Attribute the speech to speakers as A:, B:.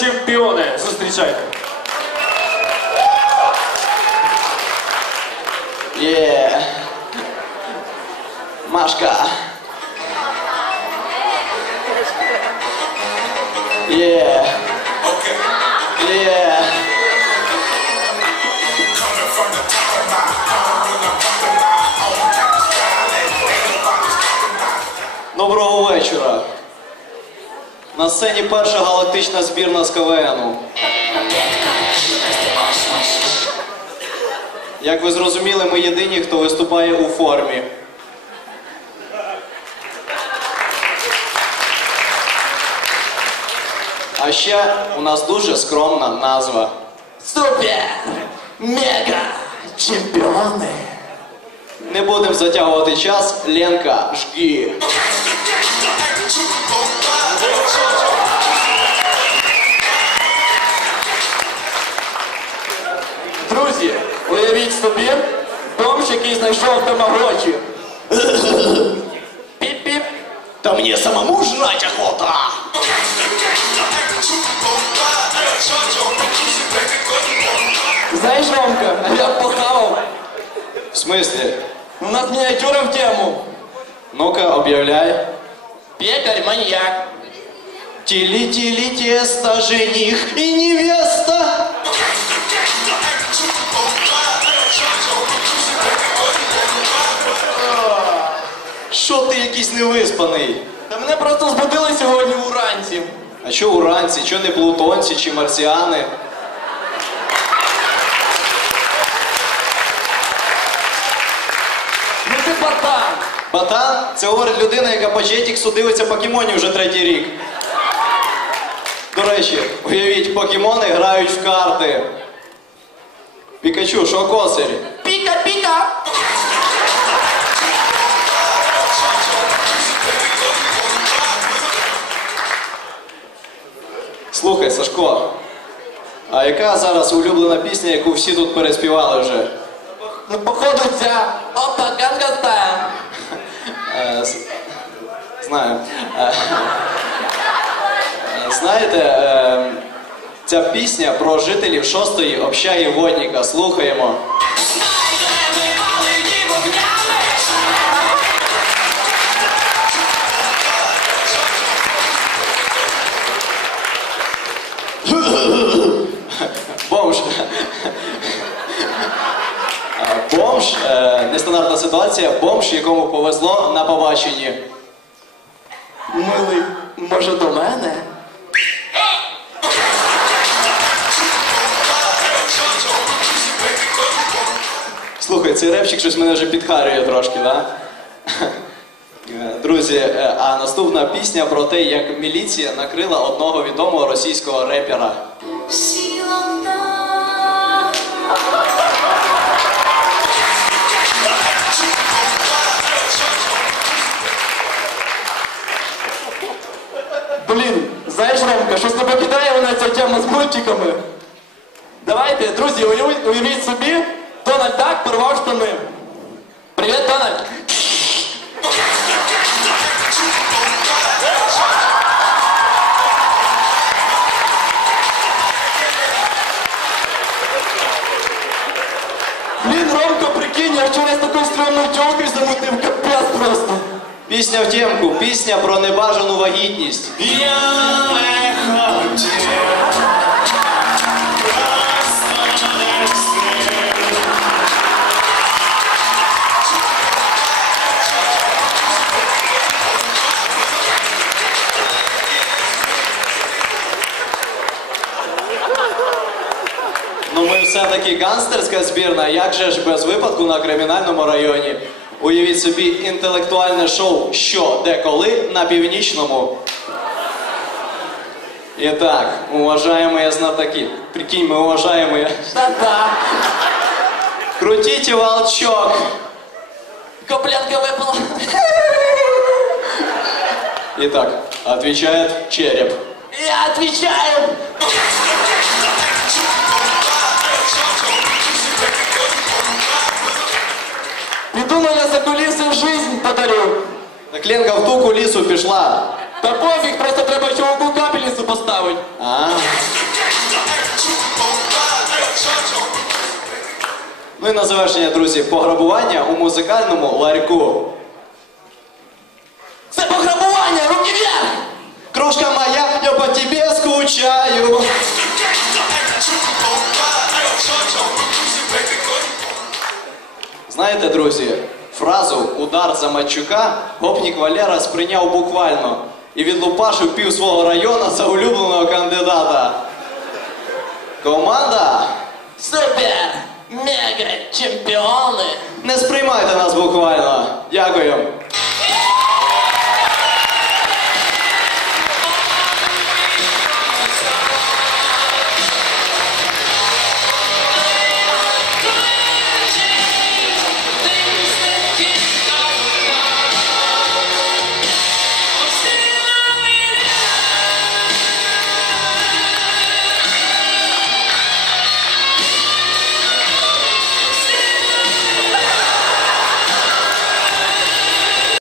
A: чемпіони. Зустрічайте.
B: Є. Машка. Є. Є. Доброго вечора. На сцені перша галактична збірна з КВНу. Як ви зрозуміли, ми єдині, хто виступає у формі. А ще у нас дуже скромна назва.
C: Супер! Мега! Чемпіони!
B: Не будемо затягувати час, Ленка, жги.
C: який знайшов тамагочі. Піп-піп.
B: Та мені самому жрать охота!
C: Знаєш, Ромка, а я похавав.
B: В смислі?
C: У нас мініатюра в тему.
B: Ну-ка, об'являй.
C: Пекарь, маньяк.
B: Тили-тили тесто, жених и невеста. Що ти якийсь невиспаний?
C: Та мене просто збудили сьогодні уранці.
B: А що уранці, що не плутонці чи марсіани?
C: Ну ти патан.
B: Батан це говорить людина, яка по Jetix дивиться покемонів вже третій рік. До речі, уявіть, покемони грають в карти. Пікачу, що косарі? Слухай, Сашко, а яка зараз улюблена пісня, яку всі тут переспівали вже?
C: Ну, походу, ця опа ганга стайл.
B: Е, Знаю. Е, е, Знаєте, ця пісня про жителів шостої общаги водніка. Слухаємо. Нестандартна ситуація, бомж, якому повезло на побаченні.
C: Милий, може до мене?
B: Слухай, цей репчик щось мене вже підхарює трошки, да? Друзі, е, а наступна пісня про те, як міліція накрила одного відомого російського репера.
C: Блін, знаєш, Ромка, щось не покидає мене ця тема з мультиками. Давайте, друзі, уявіть, уявіть собі, Дональд Дак порвав штани. Привіт, Дональд! Блін, Ромко, прикинь, я вчора з такою стрьомною тілкою замутив.
B: Пісня в темку, пісня про небажану вагітність.
A: Я не хотів.
B: Ну ми все-таки гангстерська збірна, як же ж без випадку на кримінальному районі. Уявіть собі інтелектуальне шоу Що, де, коли на північному. І так, уважаємо знатоки. Прикинь, ми уважаємо.
C: Та-та.
B: Крутіть волчок.
C: Коплянка випала.
B: Итак, отвечает череп.
C: Я отвечаю. думали, за куліси жизнь подарю.
B: Так Ленка в ту кулису пішла.
C: Та пофиг, просто треба чуваку капельницу поставить.
B: А. Ну і на завершення, друзі, пограбування у музикальному ларьку.
C: Це пограбування, руки вверх!
B: Кружка моя, я по тебе скучаю. Знаєте, друзі, фразу удар за Матчука гопнік Валера сприйняв буквально і відлупашив пів свого району за улюбленого кандидата. Команда,
C: Супер! Мега чемпіони!
B: не сприймайте нас буквально. Дякую.